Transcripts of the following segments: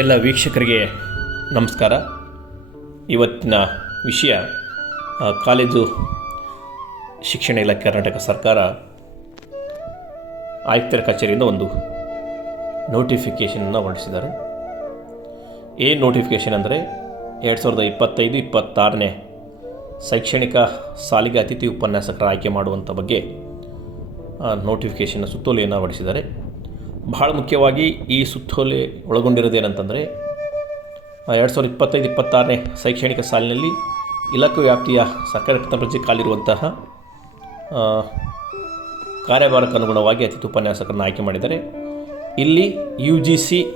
ಎಲ್ಲ ವೀಕ್ಷಕರಿಗೆ ನಮಸ್ಕಾರ. ಇವತ್ತಿನ ವಿಷಯ ಕಾಲೇಜು ಶಿಕ್ಷಣ ಇಲಾಖೆ ಕರ್ನಾಟಕ ಸರ್ಕಾರ ಆಯುಕ್ತರ ಕಚೇರಿಯಿಂದ ಒಂದು ನೋಟಿಫಿಕೇಷನನ್ನು ಹೊರಡಿಸಿದ್ದಾರೆ. ಏನು ನೋಟಿಫಿಕೇಷನ್ ಅಂದರೆ ಎರಡು ಸಾವಿರದ ಇಪ್ಪತ್ತೈದು, ಇಪ್ಪತ್ತಾರನೇ ಶೈಕ್ಷಣಿಕ ಸಾಲಿಗೆ ಅತಿಥಿ ಉಪನ್ಯಾಸಕರ ಆಯ್ಕೆ ಮಾಡುವಂಥ ಬಗ್ಗೆ ನೋಟಿಫಿಕೇಷನ್ನ ಸುತ್ತೋಲೆಯನ್ನು ಹೊರಡಿಸಿದ್ದಾರೆ. ಬಹಳ ಮುಖ್ಯವಾಗಿ ಈ ಸುತ್ತೋಲೆ ಒಳಗೊಂಡಿರೋದೇನಂತಂದರೆ ಎರಡು ಸಾವಿರದ ಇಪ್ಪತ್ತೈದು, ಇಪ್ಪತ್ತಾರನೇ ಶೈಕ್ಷಣಿಕ ಸಾಲಿನಲ್ಲಿ ಇಲಾಖೆ ವ್ಯಾಪ್ತಿಯ ಸರ್ಕಾರಿ ಪ್ರಥಮ ದರ್ಜೆ ಕಾಲಿರುವಂತಹ ಕಾರ್ಯಭಾರಕ್ಕೆ ಅನುಗುಣವಾಗಿ ಅತಿಥಿ ಉಪನ್ಯಾಸಕರನ್ನು ಆಯ್ಕೆ ಮಾಡಿದ್ದಾರೆ. ಇಲ್ಲಿ ಯು ಜಿ ಸಿ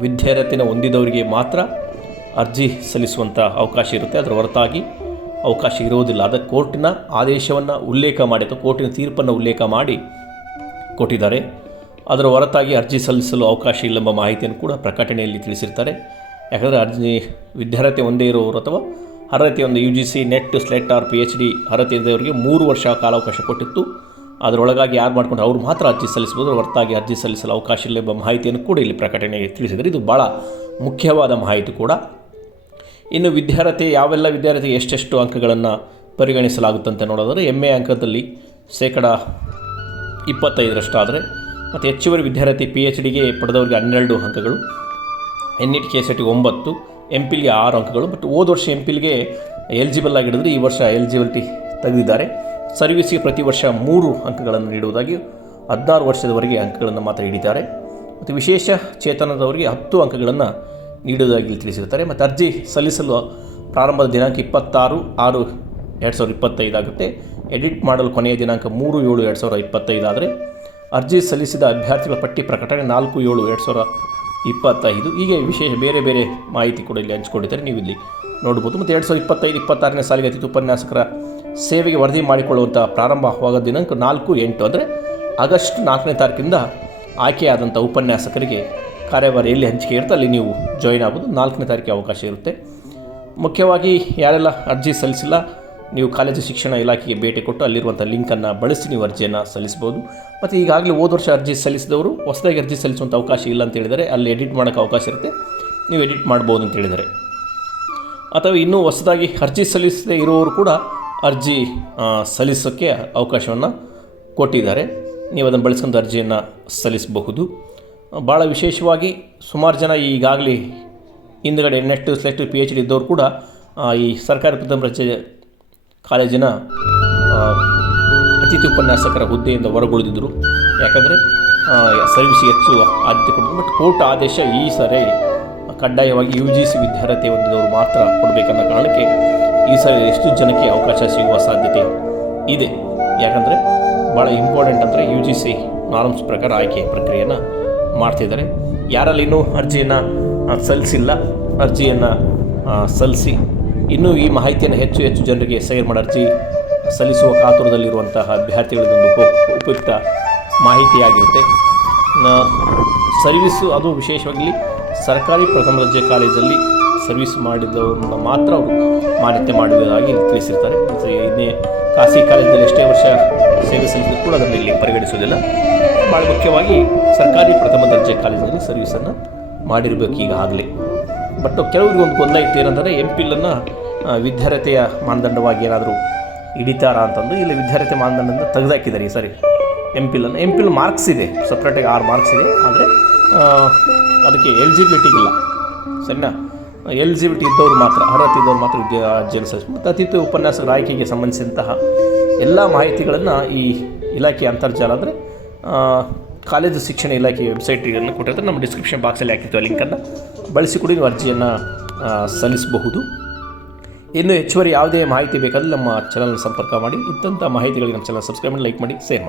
ವಿದ್ಯಾರ್ಥಿನ ಹೊಂದಿದವರಿಗೆ ಮಾತ್ರ ಅರ್ಜಿ ಸಲ್ಲಿಸುವಂಥ ಅವಕಾಶ ಇರುತ್ತೆ. ಅದರ ಹೊರತಾಗಿ ಅವಕಾಶ ಇರುವುದಿಲ್ಲ. ಅದಕ್ಕೆ ಕೋರ್ಟಿನ ಆದೇಶವನ್ನು ಉಲ್ಲೇಖ ಮಾಡಿ ಅಥವಾ ಕೋರ್ಟಿನ ತೀರ್ಪನ್ನು ಉಲ್ಲೇಖ ಮಾಡಿ ಕೊಟ್ಟಿದ್ದಾರೆ. ಅದರ ಹೊರತಾಗಿ ಅರ್ಜಿ ಸಲ್ಲಿಸಲು ಅವಕಾಶ ಇಲ್ಲೆಂಬ ಮಾಹಿತಿಯನ್ನು ಕೂಡ ಪ್ರಕಟಣೆಯಲ್ಲಿ ತಿಳಿಸಿರ್ತಾರೆ. ಯಾಕಂದರೆ ಅರ್ಜಿ ವಿದ್ಯಾರ್ಥಿ ಒಂದೇ ಇರೋರು ಅಥವಾ ಅರ್ಹತೆ ಒಂದು U G C NET SLET or P H D ಅರ್ಹತೆ ಇದ್ದವರಿಗೆ ಮೂರು ವರ್ಷ ಕಾಲಾವಕಾಶ ಕೊಟ್ಟಿತ್ತು. ಅದರೊಳಗಾಗಿ ಯಾರು ಮಾಡ್ಕೊಂಡು ಅವ್ರು ಮಾತ್ರ ಅರ್ಜಿ ಸಲ್ಲಿಸ್ಬೋದು ಹೊರತಾಗಿ ಅರ್ಜಿ ಸಲ್ಲಿಸಲು ಅವಕಾಶ ಇಲ್ಲ ಎಂಬ ಮಾಹಿತಿಯನ್ನು ಕೂಡ ಇಲ್ಲಿ ಪ್ರಕಟಣೆಗೆ ತಿಳಿಸಿದರೆ ಇದು ಭಾಳ ಮುಖ್ಯವಾದ ಮಾಹಿತಿ ಕೂಡ. ಇನ್ನು ವಿದ್ಯಾರ್ಥಿ ಯಾವೆಲ್ಲ ವಿದ್ಯಾರ್ಥಿಗೆ ಎಷ್ಟೆಷ್ಟು ಅಂಕಗಳನ್ನು ಪರಿಗಣಿಸಲಾಗುತ್ತಂತೆ ನೋಡೋದಾದರೆ ಎಂ ಎ ಅಂಕದಲ್ಲಿ ಶೇಕಡ ಇಪ್ಪತ್ತೈದರಷ್ಟಾದರೆ ಮತ್ತು ಹೆಚ್ಚುವರಿ ವಿದ್ಯಾರ್ಥಿ ಪಿ ಎಚ್ ಡಿಗೆ ಪಡೆದವರಿಗೆ ಹನ್ನೆರಡು ಅಂಕಗಳು N it K S T ಒಂಬತ್ತು ಎಂ ಪಿಲ್ಗೆ ಆರು ಅಂಕಗಳು ಬಟ್ ಹೋದ ವರ್ಷ ಎಂ ಪಿಲ್ಗೆ ಎಲಿಜಿಬಲ್ ಆಗಿಡಿದ್ರೆ ಈ ವರ್ಷ ಎಲಿಜಿಬಿಲಿಟಿ ತೆಗೆದಿದ್ದಾರೆ. ಸರ್ವಿಸ್ಗೆ ಪ್ರತಿ ವರ್ಷ ಮೂರು ಅಂಕಗಳನ್ನು ನೀಡುವುದಾಗಿ ಹದಿನಾರು ವರ್ಷದವರೆಗೆ ಅಂಕಗಳನ್ನು ಮಾತ್ರ ಹಿಡಿತಾರೆ. ಮತ್ತು ವಿಶೇಷ ಚೇತನದವರಿಗೆ ಹತ್ತು ಅಂಕಗಳನ್ನು ನೀಡುವುದಾಗಿ ತಿಳಿಸಿರ್ತಾರೆ ಮತ್ತು ಅರ್ಜಿ ಸಲ್ಲಿಸಲು ಪ್ರಾರಂಭದ ದಿನಾಂಕ ಇಪ್ಪತ್ತಾರು, ಆರು, ಎರಡು ಸಾವಿರದ ಇಪ್ಪತ್ತೈದಾಗುತ್ತೆ ಎಡಿಟ್ ಮಾಡಲು ಕೊನೆಯ ದಿನಾಂಕ ಮೂರು, ಏಳು, ಎರಡು ಸಾವಿರದ ಇಪ್ಪತ್ತೈದು ಆದರೆ ಅರ್ಜಿ ಸಲ್ಲಿಸಿದ ಅಭ್ಯರ್ಥಿಗಳ ಪಟ್ಟಿ ಪ್ರಕಟಣೆ ನಾಲ್ಕು ಏಳು ಎರಡು ಸಾವಿರ ಇಪ್ಪತ್ತೈದು. ಹೀಗೆ ವಿಶೇಷ ಬೇರೆ ಬೇರೆ ಮಾಹಿತಿ ಕೂಡ ಇಲ್ಲಿ ಹಂಚಿಕೊಂಡಿದ್ದಾರೆ. ನೀವು ಇಲ್ಲಿ ನೋಡ್ಬೋದು ಮತ್ತು ಎರಡು ಸಾವಿರದ ಇಪ್ಪತ್ತೈದು, ಇಪ್ಪತ್ತಾರನೇ ಸಾಲಿಗೆ ಅತಿಥಿ ಉಪನ್ಯಾಸಕರ ಸೇವೆಗೆ ವರದಿ ಮಾಡಿಕೊಳ್ಳುವಂಥ ಪ್ರಾರಂಭವಾಗೋ ದಿನಾಂಕ ನಾಲ್ಕು ಎಂಟು ಅಂದರೆ ಆಗಸ್ಟ್ ನಾಲ್ಕನೇ ತಾರೀಕಿಂದ ಆಯ್ಕೆಯಾದಂಥ ಉಪನ್ಯಾಸಕರಿಗೆ ಕಾರ್ಯಭಾರ ಎಲ್ಲಿ ಹಂಚಿಕೆ ಇರುತ್ತೆ. ಅಲ್ಲಿ ನೀವು ಜಾಯಿನ್ ಆಗ್ಬೋದು. ನಾಲ್ಕನೇ ತಾರೀಕಿಗೆ ಅವಕಾಶ ಇರುತ್ತೆ. ಮುಖ್ಯವಾಗಿ ಯಾರೆಲ್ಲ ಅರ್ಜಿ ಸಲ್ಲಿಸಿಲ್ಲ ನೀವು ಕಾಲೇಜು ಶಿಕ್ಷಣ ಇಲಾಖೆಗೆ ಭೇಟಿ ಕೊಟ್ಟು ಅಲ್ಲಿರುವಂಥ ಲಿಂಕನ್ನು ಬಳಸಿ ನೀವು ಅರ್ಜಿಯನ್ನು ಸಲ್ಲಿಸ್ಬೋದು. ಮತ್ತು ಈಗಾಗಲೇ ಹೋದ ವರ್ಷ ಅರ್ಜಿ ಸಲ್ಲಿಸಿದವರು ಹೊಸದಾಗಿ ಅರ್ಜಿ ಸಲ್ಲಿಸುವಂಥ ಅವಕಾಶ ಇಲ್ಲ ಅಂತ ಹೇಳಿದರೆ ಅಲ್ಲಿ ಎಡಿಟ್ ಮಾಡೋಕ್ಕೆ ಅವಕಾಶ ಇರುತ್ತೆ. ನೀವು ಎಡಿಟ್ ಮಾಡ್ಬೋದು ಅಂತ ಹೇಳಿದರೆ. ಅಥವಾ ಇನ್ನೂ ಹೊಸದಾಗಿ ಅರ್ಜಿ ಸಲ್ಲಿಸದೇ ಇರುವವರು ಕೂಡ ಅರ್ಜಿ ಸಲ್ಲಿಸೋಕ್ಕೆ ಅವಕಾಶವನ್ನು ಕೊಟ್ಟಿದ್ದಾರೆ. ನೀವು ಅದನ್ನು ಬಳಸ್ಕೊಂಡು ಅರ್ಜಿಯನ್ನು ಸಲ್ಲಿಸಬಹುದು. ಭಾಳ ವಿಶೇಷವಾಗಿ ಸುಮಾರು ಜನ ಈಗಾಗಲೇ ಹಿಂದುಗಡೆ NET select P H D ಇದ್ದವರು ಕೂಡ ಈ ಸರ್ಕಾರಿ ಪ್ರಥಮ ದರ್ಜೆ ಕಾಲೇಜಿನ ಅತಿಥಿ ಉಪನ್ಯಾಸಕರ ಹುದ್ದೆಯಿಂದ ಹೊರಗುಳಿದಿದ್ದರು ಯಾಕಂದರೆ ಸರ್ವಿಸ್ಗೆ ಹೆಚ್ಚು ಆದ್ಯತೆ ಕೊಟ್ಟರು ಬಟ್ ಕೋರ್ಟ್ ಆದೇಶ ಈ ಸರಿ ಕಡ್ಡಾಯವಾಗಿ ಯು ಜಿ ಸಿ ವಿದ್ಯಾರ್ಥಿ ಹೊಂದಿದವರು ಮಾತ್ರ ಕೊಡಬೇಕನ್ನೋ ಕಾರಣಕ್ಕೆ ಈ ಸರಿ ಎಷ್ಟು ಜನಕ್ಕೆ ಅವಕಾಶ ಸಿಗುವ ಸಾಧ್ಯತೆ ಇದೆ. ಯಾಕಂದರೆ ಭಾಳ ಇಂಪಾರ್ಟೆಂಟ್ ಅಂದರೆ ಯು ಜಿ ಸಿ ನಾರ್ಮ್ಸ್ ಪ್ರಕಾರ ಆಯ್ಕೆ ಪ್ರಕ್ರಿಯೆಯನ್ನು ಮಾಡ್ತಿದ್ದಾರೆ. ಯಾರಲ್ಲಿ ಇನ್ನೂ ಅರ್ಜಿಯನ್ನು ಸಲ್ಲಿಸಿಲ್ಲ. ಅರ್ಜಿಯನ್ನು ಸಲ್ಲಿಸಿ ಇನ್ನೂ ಈ ಮಾಹಿತಿಯನ್ನು ಹೆಚ್ಚು ಹೆಚ್ಚು ಜನರಿಗೆ ಶೇರ್ ಮಾಡರ್ಜಿ ಸಲ್ಲಿಸುವ ಕಾತುರದಲ್ಲಿರುವಂತಹ ಅಭ್ಯರ್ಥಿಗಳಿಗೊಂದು ಉಪ, ಉಪಯುಕ್ತ ಮಾಹಿತಿಯಾಗಿರುತ್ತೆ. ಸರ್ವಿಸು ಅದು ವಿಶೇಷವಾಗಿ ಸರ್ಕಾರಿ ಪ್ರಥಮ ದರ್ಜೆ ಕಾಲೇಜಲ್ಲಿ ಸರ್ವಿಸ್ ಮಾಡಿದವ್ರನ್ನ ಮಾತ್ರ ಅವರು ಮಾನ್ಯತೆ ಮಾಡುವುದಾಗಿ ತಿಳಿಸಿರ್ತಾರೆ. ಇನ್ನೇ ಖಾಸಗಿ ಕಾಲೇಜಲ್ಲಿ ಎಷ್ಟೇ ವರ್ಷ ಸೇವೆ ಸಲ್ಲಿಸಿದ್ರು ಕೂಡ ಅದನ್ನು ಇಲ್ಲಿ ಪರಿಗಣಿಸೋದಿಲ್ಲ ಭಾಳ ಮುಖ್ಯವಾಗಿ ಸರ್ಕಾರಿ ಪ್ರಥಮ ದರ್ಜೆ ಕಾಲೇಜಿನಲ್ಲಿ ಸರ್ವಿಸನ್ನು ಮಾಡಿರಬೇಕು ಆಗಲಿ ಬಟ್ ಕೆಲವರಿಗೆ ಒಂದು ಗೊಂದಲ ಇತ್ತು ಏನಂದರೆ ಎಂ ಪಿಲ್ಲನ್ನು ವಿದ್ಯಾರ್ಥಿಯ ಮಾನದಂಡವಾಗಿ ಏನಾದರೂ ಹಿಡಿತಾರಾ ಅಂತಂದು, ಇಲ್ಲಿ ವಿದ್ಯಾರ್ಥಿ ಮಾನದಂಡದಿಂದ ತೆಗೆದಾಕಿದ್ದಾರೆ ಈ ಸರಿ M M P phil marks ಇದೆ ಸಪ್ರೇಟಾಗಿ ಆರು ಮಾರ್ಕ್ಸ್ ಇದೆ, ಆದರೆ ಅದಕ್ಕೆ ಎಲಿಜಿಬಿಲಿಟಿ ಇಲ್ಲ ಸರಿನಾ? ಎಲಿಜಿಬಿಲಿಟಿ ಇದ್ದವರು ಮಾತ್ರ, ಅರ್ಹತೆ ಇದ್ದವ್ರು ಮಾತ್ರ ವಿದ್ಯಾ, ಜೈಲು ಸಚಿವ ಮತ್ತು ಅತಿಥಿ ಉಪನ್ಯಾಸಕರ ಆಯ್ಕೆಗೆ ಸಂಬಂಧಿಸಿದಂತಹ ಎಲ್ಲ ಮಾಹಿತಿಗಳನ್ನು ಈ ಇಲಾಖೆ ಅಂತರ್ಜಾಲ, ಅಂದರೆ ಕಾಲೇಜು ಶಿಕ್ಷಣ ಇಲಾಖೆ ವೆಬ್ಸೈಟನ್ನು ಕೊಟ್ಟಿರ್ತಾರೆ. ನಮ್ಮ ಡಿಸ್ಕ್ರಿಪ್ಷನ್ ಬಾಕ್ಸಲ್ಲಿ ಹಾಕಿರ್ತೀವಿ ಲಿಂಕನ್ನು ಬಳಸಿಕೊಡಿ ನೀವು ಅರ್ಜಿಯನ್ನು ಸಲ್ಲಿಸಬಹುದು. ಇನ್ನು ಹೆಚ್ಚುವರಿ ಯಾವುದೇ ಮಾಹಿತಿ ಬೇಕಾದರೆ ನಮ್ಮ ಚಾನಲ್ ಸಂಪರ್ಕ ಮಾಡಿ. ಇಂಥ ಮಾಹಿತಿಗಳಿಗೆ ನಮ್ಮ ಚಾನಲ್ ಸಬ್ಸ್ಕ್ರೈಬ್ ಮಾಡಿ ಲೈಕ್ ಮಾಡಿ ಶೇರ್ ಮಾಡಿ.